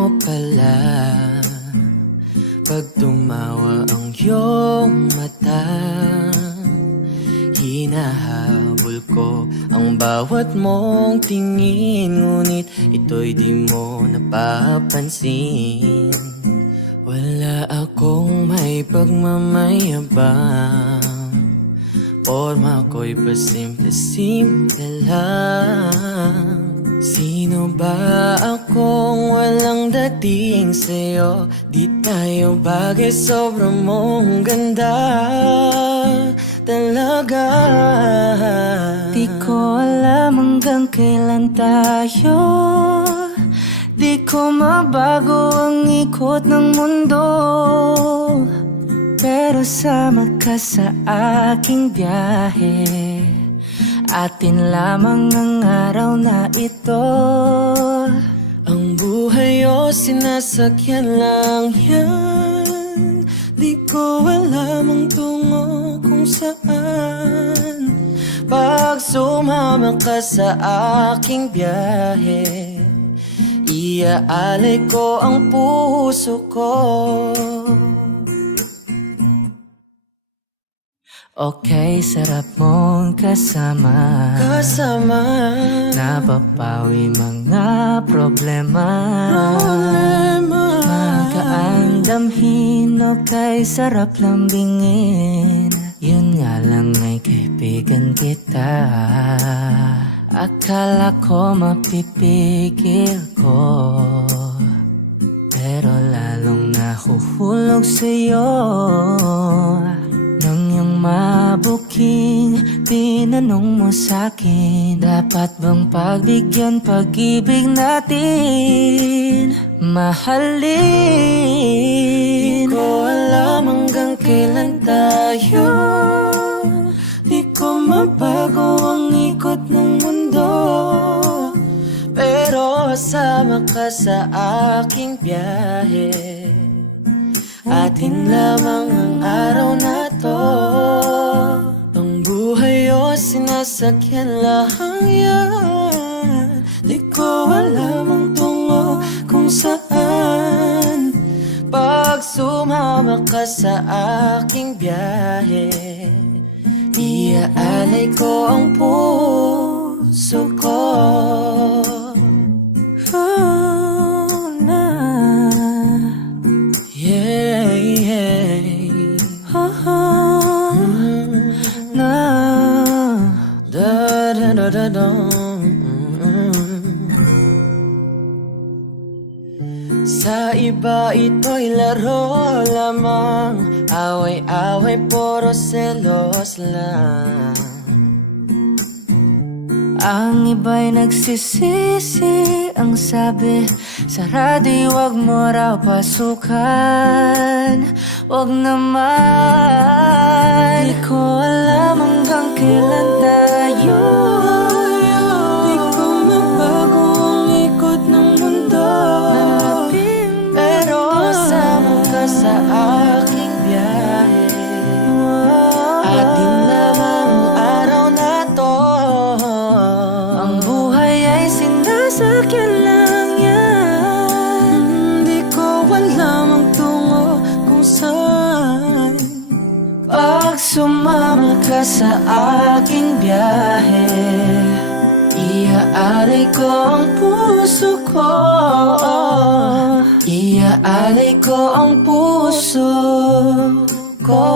mo pala pag tumawa ang iyong mata. Hinahabol ko ang bawat mong tingin, ngunit ito'y di mo napapansin. Wala akong may pagmamayabang, forma ko'y pasimple-simple lang. Sino ba akong walang dating sa'yo? Di tayo bagay, sobrang mong ganda talaga. Di ko alam hanggang kailan tayo, di ko mabago ang ikot ng mundo, pero sama ka sa aking biyahe. Atin lamang ang araw na ito. Ang buhay o sinasakyan lang yan, di ko alam ang tungo kung saan. Pag sumama ka sa aking biyahe, iaalay ko ang puso ko. Okay, sarap mong kasama, napapawi mga problema. Magaan damhin, okay, sarap lambingin. Yun nga lang ay kaibigan kita. Akala ko mapipigil ko, pero lalong nahuhulog sa'yo. Nang iyong mabuking tinanong mo sa'kin, dapat bang pagbigyan pag-ibig natin, mahalin? Di ko alam hanggang kailan tayo, di ko mabago ang ikot ng mundo, pero sama ka sa aking biyahe. Atin lamang ang araw na to. Ang buhay o sinasakyan lang yan, di ko alam ang tungo kung saan. Pag sumama ka sa aking biyahe, iaalay ko ang puso ko. Sa iba ito'y laro lamang, away-away puro selos lang. Ang iba'y nagsisisi, ang sabi sa radyo, wag mo raw pasukan. Wag naman. Di ko alam hanggang kailan tayo, di ko mabago ang ikot ng mundo, pero sama ka sa aking biyahe. Atin lamang ang araw na to. ang buhay ay sinasakyan lang yan. Di ko alam ang tungo kung saan. Pag sumama ka sa aking biyahe, iaalay ko ang puso ko. Iaalay ko ang puso ko.